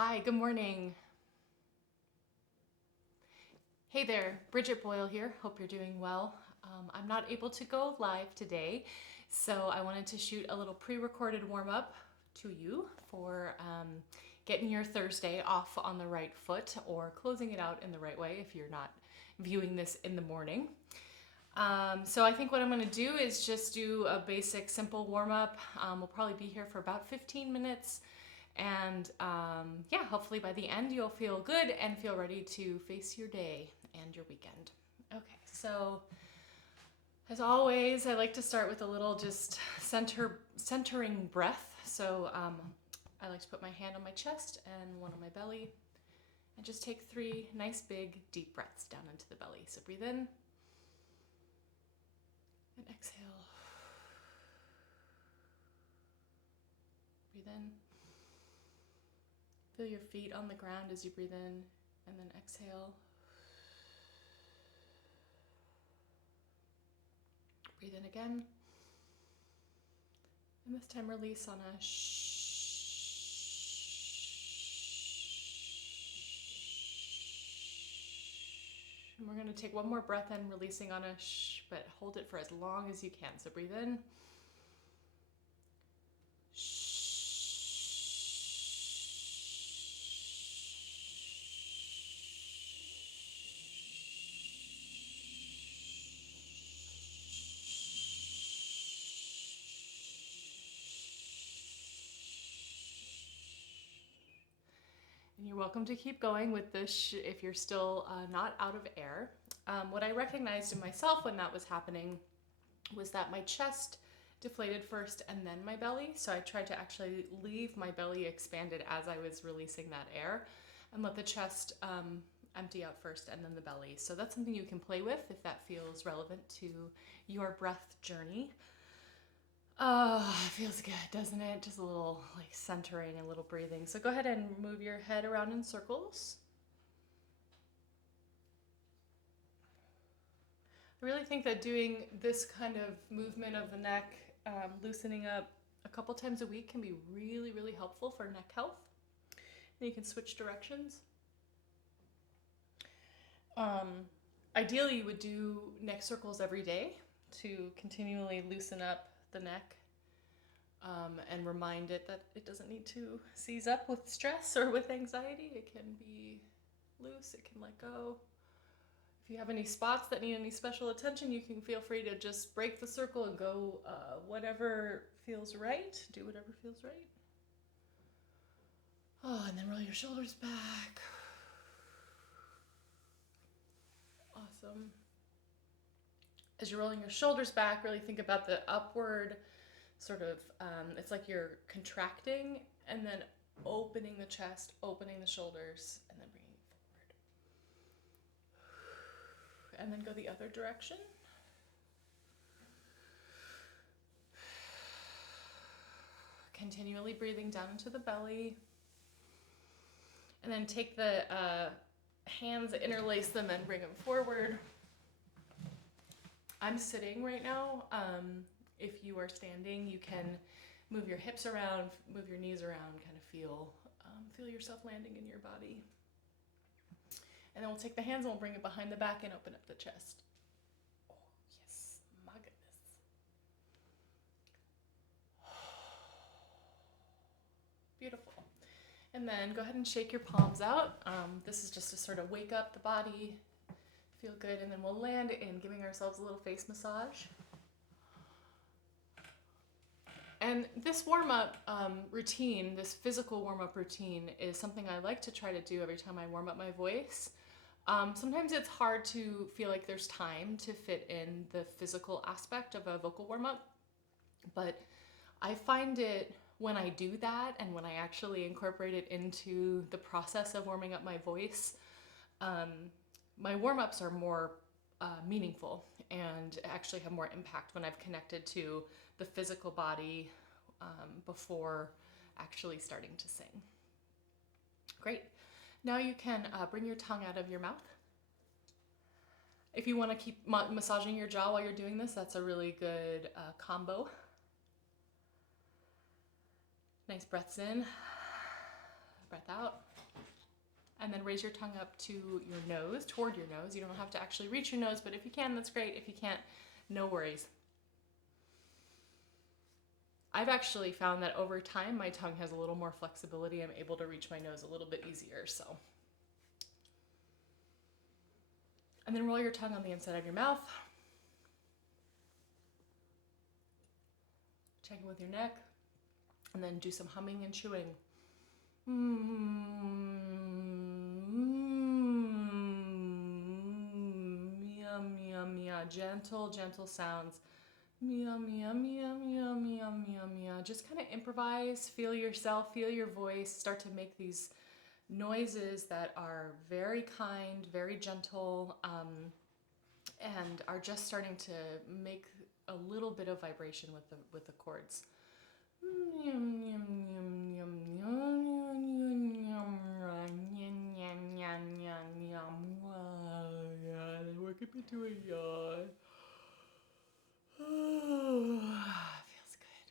Hi, good morning. Hey there, Briget Boyle here. Hope you're doing well. I'm not able to go live today, so I wanted to shoot a little pre-recorded warm-up to you for getting your Thursday off on the right foot or closing it out in the right way if you're not viewing this in the morning. So I think what I'm going to do is just do a basic simple warm-up. We'll probably be here for about 15 minutes. And yeah, hopefully by the end you'll feel good and feel ready to face your day and your weekend. Okay, so as always, I like to start with a little just centering breath. So I like to put my hand on my chest and one on my belly and just take 3 nice big deep breaths down into the belly. So breathe in and exhale. Breathe in. Feel your feet on the ground as you breathe in, and then exhale. Breathe in again. And this time release on a shh. And we're going to take one more breath in, releasing on a shh, but hold it for as long as you can. So breathe in. And you're welcome to keep going with this if you're still not out of air. What I recognized in myself when that was happening was that my chest deflated first and then my belly. So I tried to actually leave my belly expanded as I was releasing that air and let the chest empty out first and then the belly. So that's something you can play with if that feels relevant to your breath journey. Oh, it feels good, doesn't it? Just a little like centering, a little breathing. So go ahead and move your head around in circles. I really think that doing this kind of movement of the neck, loosening up a couple times a week can be really, really helpful for neck health. And you can switch directions. Ideally, you would do neck circles every day to continually loosen up the neck and remind it that it doesn't need to seize up with stress or with anxiety. It can be loose, it can let go. If you have any spots that need any special attention, you can feel free to just break the circle and go whatever feels right. Do whatever feels right. Oh, and then roll your shoulders back. Awesome. As you're rolling your shoulders back, really think about the upward sort of, it's like you're contracting and then opening the chest, opening the shoulders, and then bringing it forward. And then go the other direction. Continually breathing down into the belly. And then take the hands, interlace them, and bring them forward. I'm sitting right now. If you are standing, you can move your hips around, move your knees around, kind of feel yourself landing in your body. And then we'll take the hands and we'll bring it behind the back and open up the chest. Oh, yes, my goodness. Beautiful. And then go ahead and shake your palms out. This is just to sort of wake up the body, feel good, and then we'll land in giving ourselves a little face massage. And this warm-up routine, this physical warm-up routine, is something I like to try to do every time I warm up my voice. Sometimes it's hard to feel like there's time to fit in the physical aspect of a vocal warm-up, but I find it when I do that and when I actually incorporate it into the process of warming up my voice, my warm-ups are more meaningful and actually have more impact when I've connected to the physical body before actually starting to sing. Great. Now you can bring your tongue out of your mouth. If you want to keep massaging your jaw while you're doing this, that's a really good combo. Nice breaths in, Breath out. And then raise your tongue up to your nose, toward your nose. You don't have to actually reach your nose, but if you can, that's great. If you can't, no worries. I've actually found that over time, my tongue has a little more flexibility. I'm able to reach my nose a little bit easier, so. And then roll your tongue on the inside of your mouth. Check in with your neck. And then do some humming and chewing. Meow, meow, meow. Gentle, gentle sounds. Meow, meow, meow, meow, meow, meow, meow. Just kind of improvise, feel yourself, feel your voice, start to make these noises that are very kind, very gentle, and are just starting to make a little bit of vibration with the chords. Work up into a yawn. Feels good.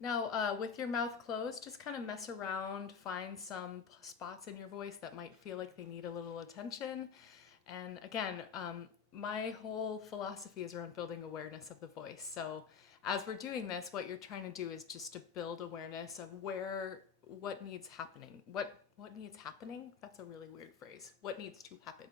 Now, with your mouth closed, just kind of mess around, find some spots in your voice that might feel like they need a little attention. And again, my whole philosophy is around building awareness of the voice. So as we're doing this, what you're trying to do is just to build awareness of what needs happening. What needs happening? That's a really weird phrase. What needs to happen?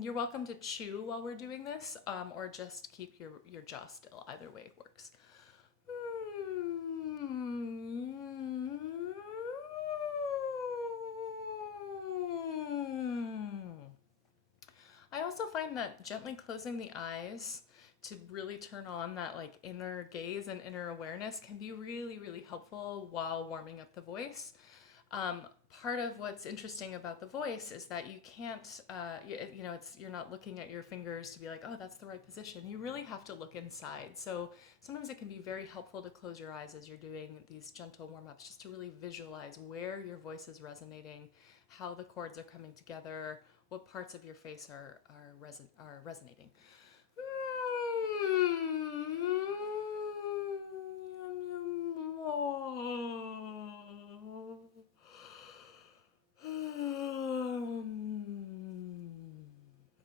You're welcome to chew while we're doing this, or just keep your jaw still. Either way works. I also find that gently closing the eyes to really turn on that like inner gaze and inner awareness can be really, really helpful while warming up the voice. Part of what's interesting about the voice is that you can't, you're not looking at your fingers to be like, oh, that's the right position. You really have to look inside. So sometimes it can be very helpful to close your eyes as you're doing these gentle warm-ups, just to really visualize where your voice is resonating, how the chords are coming together, what parts of your face are resonating.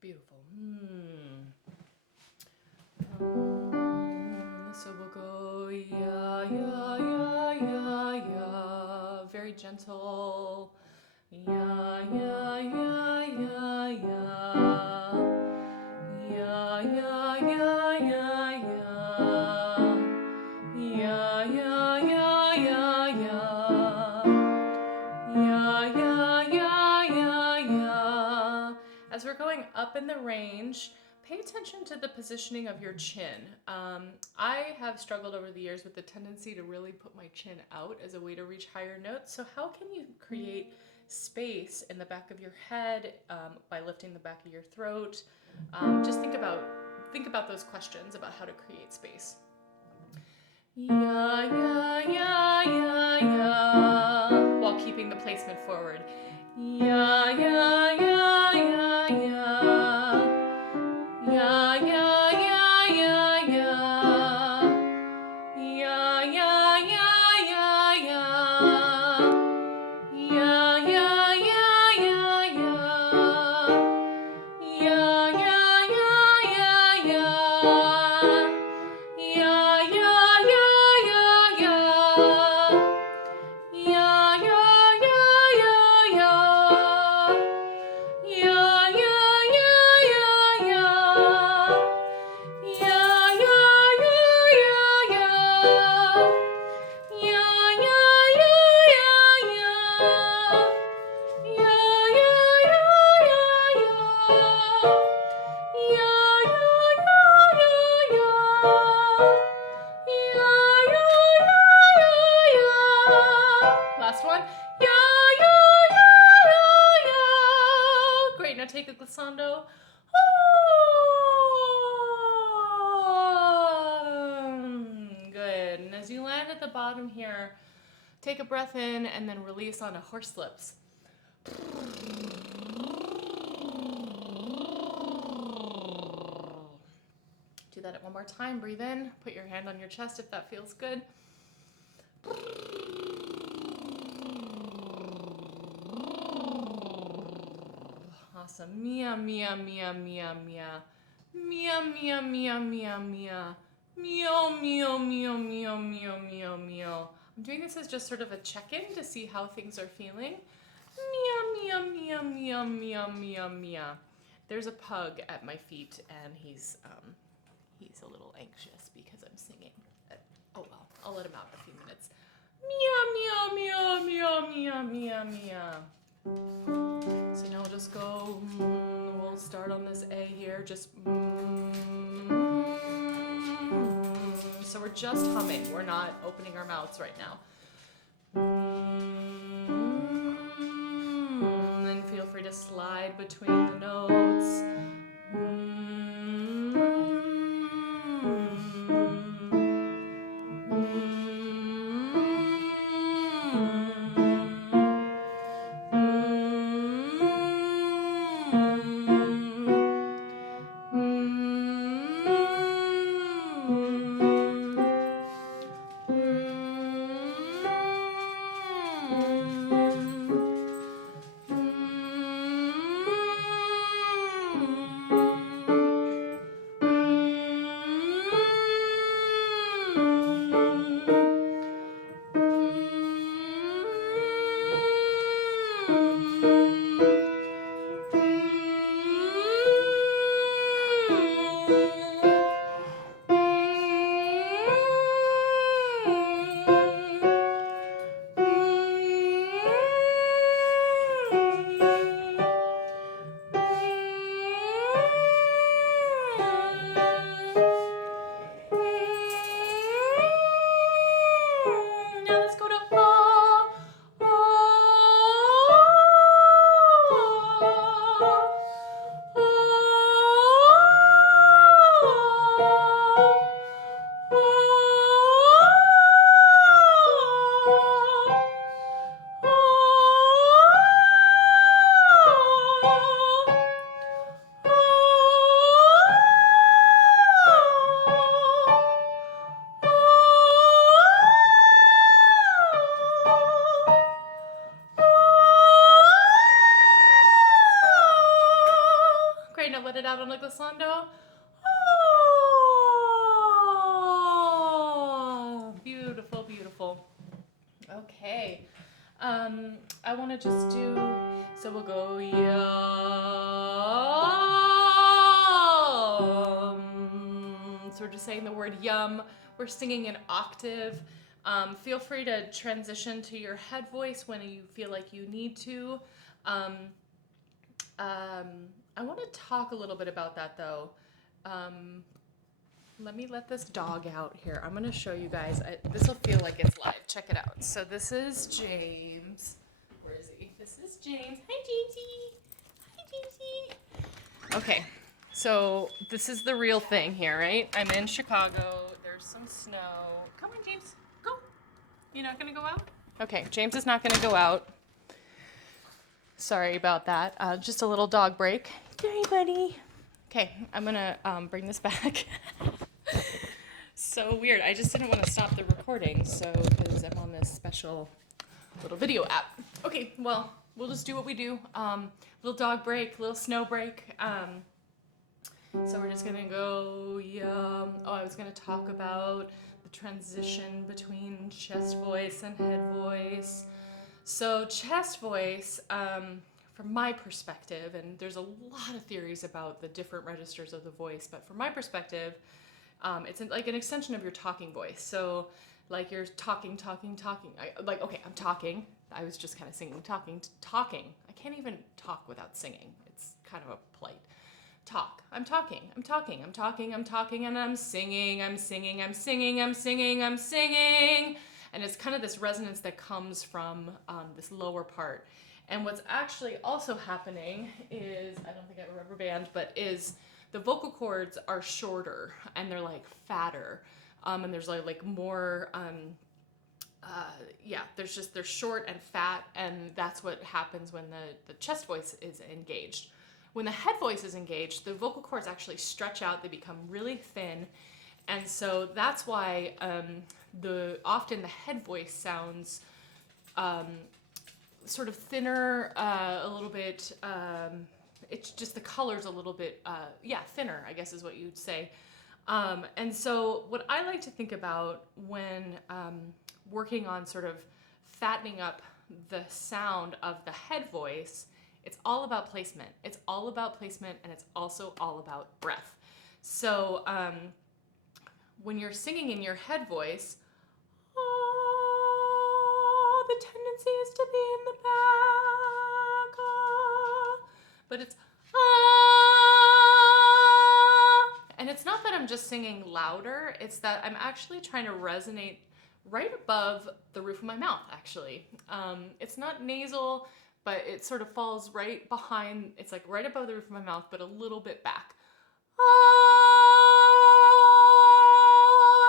Beautiful. So we'll go ya, ya, ya, ya, ya. Very gentle. Ya, ya, ya, ya, ya. Ya, ya, ya, ya, ya. Ya, ya, ya, ya, ya. Ya, ya, ya, ya, ya. As we're going up in the range, pay attention to the positioning of your chin. I have struggled over the years with the tendency to really put my chin out as a way to reach higher notes. So how can you create space in the back of your head by lifting the back of your throat? Just think about those questions about how to create space. Ya, ya, ya, ya, ya. While keeping the placement forward. Ya, ya, ya, ya, ya. Ya, ya, ya, ya, ya. Ya, ya, ya, ya, ya. Ya, ya, ya, ya, ya. Ya, ya, ya, ya, ya. Ya, ya, ya, ya, ya. Ya, ya, ya, ya, ya. Ya, ya, ya, ya, ya. Ya, ya, ya, ya, ya. Ya, ya, ya, ya, ya. Ya, ya, ya, ya, ya. Ya, ya, ya, ya, ya. Ya, ya, ya, ya, ya. Last one. Ya, ya, ya, ya, ya. Great. Now take a glissando. Good. And as you land at the bottom here, take a breath in and then release on a horse lips. Do do that one more time. Breathe in, put your hand on your chest if that feels good. Awesome. Mia, mia, mia, mia, mia. Mia, mia, mia, mia, mia. Meow, meow, meow, meow, meow, meow, meow. I'm doing this as just sort of a check-in to see how things are feeling. Meow, meow, meow, meow, meow, meow, meow. There's a pug at my feet, and he's a little anxious because I'm singing. Oh well, I'll let him out in a few minutes. Meow, meow, meow, meow, meow, meow, meow. So now we'll just go. We'll start on this A here. Just. So we're just humming. We're not opening our mouths right now. And then feel free to slide between the notes. Great, now let it out on the glissando. Oh, beautiful, beautiful. Okay, I want to just do, so we'll go yum. So we're just saying the word yum. We're singing an octave. Feel free to transition to your head voice when you feel like you need to. I want to talk a little bit about that though. Let me let this dog out here. I'm going to show you guys. This will feel like it's live. Check it out. So this is James. Where is he? This is James. Hi, Jamesy. Hi, Jamesy. Okay, so this is the real thing here, right? I'm in Chicago. There's some snow. Come on, James. Go. You're not going to go out? Okay, James is not going to go out. Sorry about that. Just a little dog break. Sorry, buddy. Okay, I'm gonna bring this back. So weird. I just didn't want to stop the recording, so because I'm on this special little video app. Okay, well, we'll just do what we do. Little dog break, little snow break. So we're just gonna go yum. Oh, I was gonna talk about the transition between chest voice and head voice. So chest voice, from my perspective, and there's a lot of theories about the different registers of the voice, but from my perspective, it's like an extension of your talking voice. So like you're talking. Okay, I'm talking. I was just kind of singing, talking. I can't even talk without singing. It's kind of a plight. Talk. I'm talking, and I'm singing. And it's kind of this resonance that comes from this lower part. And what's actually also happening is, I don't think I have a rubber band, but is the vocal cords are shorter and they're like fatter. And there's like more, they're short and fat. And that's what happens when the chest voice is engaged. When the head voice is engaged, the vocal cords actually stretch out, they become really thin. And so that's why often the head voice sounds sort of thinner, a little bit, it's just the color's a little bit, thinner, I guess is what you'd say. And so what I like to think about when working on sort of fattening up the sound of the head voice, it's all about placement. It's all about placement, and it's also all about breath. So when you're singing in your head voice, the tendency is to be in the back, but it's and it's not that I'm just singing louder, it's that I'm actually trying to resonate right above the roof of my mouth, actually. It's not nasal, but it sort of falls right behind, it's like right above the roof of my mouth, but a little bit back.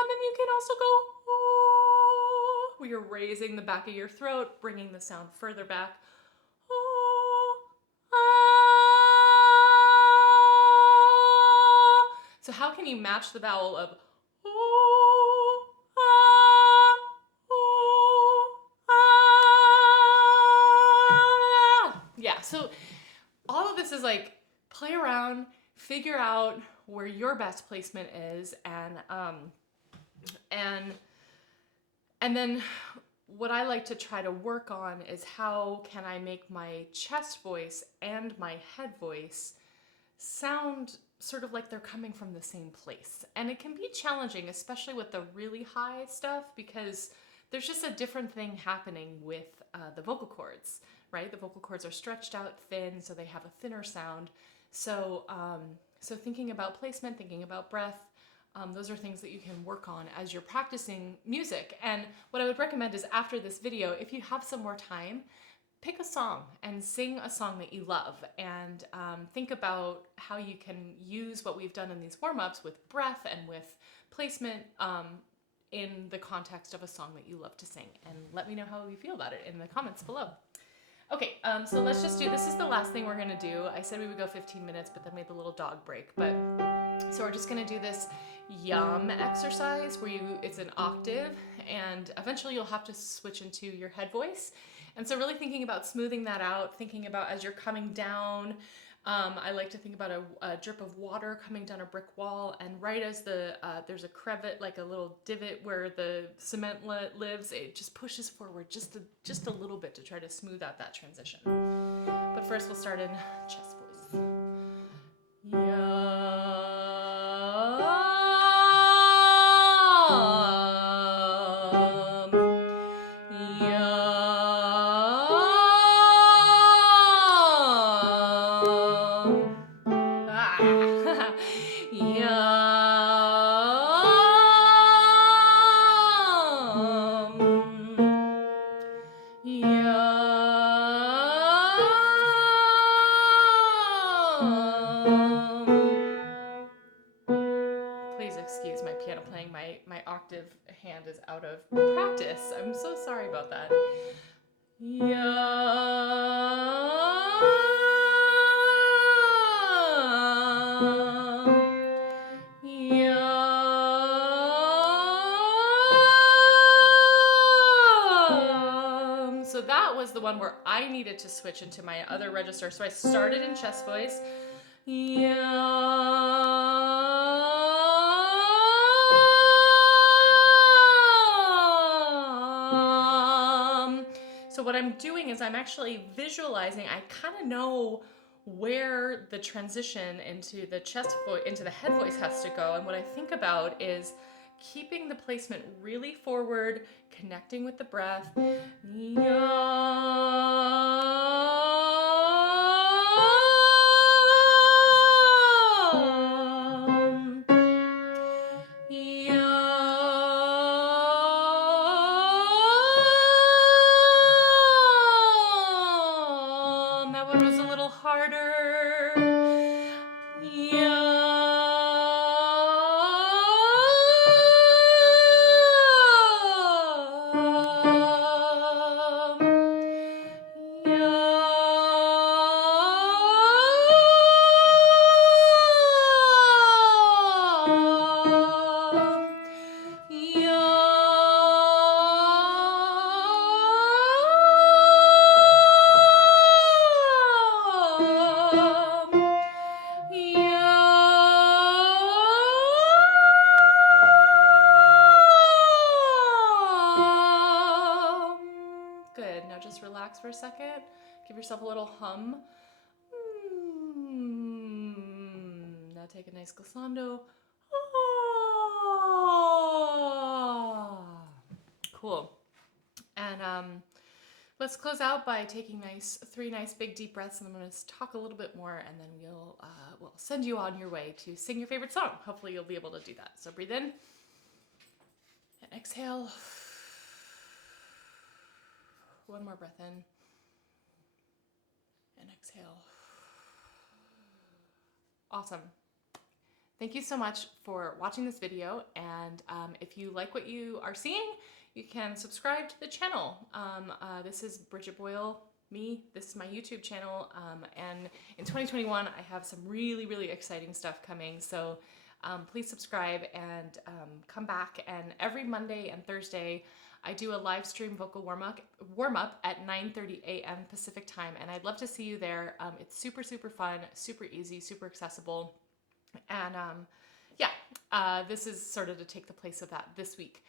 And then you can also go, where you're raising the back of your throat, bringing the sound further back. So how can you match the vowel of yeah, so all of this is like play around, figure out where your best placement is, and then what I like to try to work on is how can I make my chest voice and my head voice sound sort of like they're coming from the same place. And it can be challenging, especially with the really high stuff, because there's just a different thing happening with the vocal cords, right? The vocal cords are stretched out thin, so they have a thinner sound. So, so thinking about placement, thinking about breath, those are things that you can work on as you're practicing music. And what I would recommend is after this video, if you have some more time, pick a song and sing a song that you love, and think about how you can use what we've done in these warm-ups with breath and with placement in the context of a song that you love to sing. And let me know how you feel about it in the comments below. Okay, so let's just do, this is the last thing we're gonna do. I said we would go 15 minutes, but then we had the little dog break. So we're just gonna do this yum exercise where it's an octave, and eventually you'll have to switch into your head voice. And so really thinking about smoothing that out, thinking about as you're coming down, I like to think about a drip of water coming down a brick wall, and right as there's a crevice, like a little divot where the cement lives, it just pushes forward just a little bit to try to smooth out that transition. But first we'll start in chest voice. Please excuse my piano playing. My octave hand is out of practice. I'm so sorry about that. So that was the one where I needed to switch into my other register. So I started in chest voice. So what I'm doing is I'm actually visualizing, I kind of know where the transition into the chest voice, into the head voice has to go. And what I think about is keeping the placement really forward, connecting with the breath. That one was a little harder. Yeah. Give yourself a little hum. Now take a nice glissando. Cool. And let's close out by taking three nice big deep breaths, and I'm going to talk a little bit more, and then we'll send you on your way to sing your favorite song. Hopefully you'll be able to do that. So breathe in and exhale. One more breath in and exhale. Awesome. Thank you so much for watching this video, and if you like what you are seeing, you can subscribe to the channel. This is Briget Boyle, this is my YouTube channel, and in 2021 I have some really, really exciting stuff coming, so please subscribe and come back. And every Monday and Thursday I do a live stream vocal warm-up at 9:30 a.m. Pacific time, and I'd love to see you there. It's super, super fun, super easy, super accessible. And this is sort of to take the place of that this week.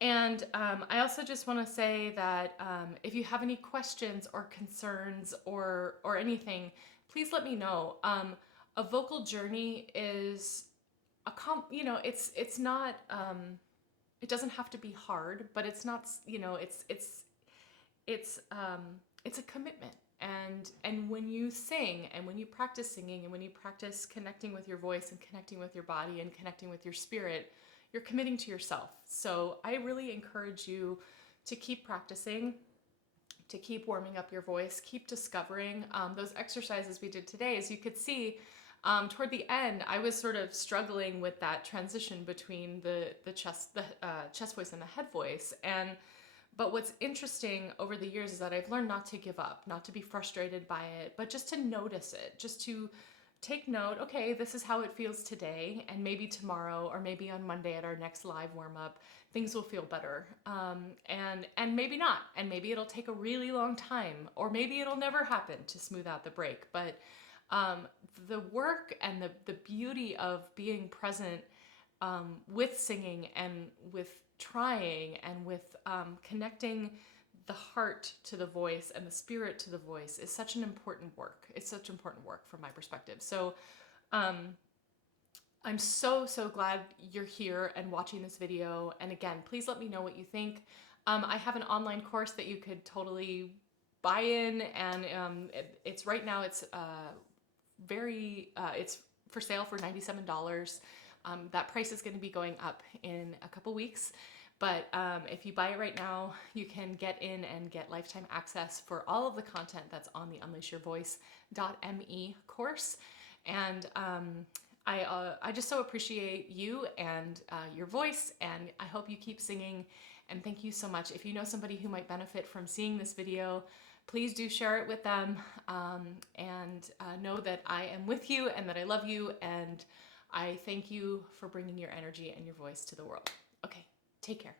And I also just want to say that if you have any questions or concerns or anything, please let me know. A vocal journey is it's not it doesn't have to be hard, but it's not, it's a commitment. And when you sing, and when you practice singing, and when you practice connecting with your voice and connecting with your body and connecting with your spirit, you're committing to yourself. So I really encourage you to keep practicing, to keep warming up your voice, keep discovering those exercises we did today. As you could see, toward the end, I was sort of struggling with that transition between the chest voice and the head voice. But what's interesting over the years is that I've learned not to give up, not to be frustrated by it, but just to notice it, just to take note, okay, this is how it feels today, and maybe tomorrow or maybe on Monday at our next live warm-up, things will feel better. And maybe not, and maybe it'll take a really long time, or maybe it'll never happen to smooth out the break. But the work and the beauty of being present with singing and with trying and with connecting the heart to the voice and the spirit to the voice is such an important work. It's such important work from my perspective. So I'm so glad you're here and watching this video. And again, please let me know what you think. I have an online course that you could totally buy in, and it's right now it's for sale for $97. That price is going to be going up in a couple weeks, but if you buy it right now, you can get in and get lifetime access for all of the content that's on the unleashyourvoice.me course. And I just so appreciate you and your voice, and I hope you keep singing, and thank you so much. If you know somebody who might benefit from seeing this video, please do share it with them, and know that I am with you and that I love you, and I thank you for bringing your energy and your voice to the world. Okay, take care.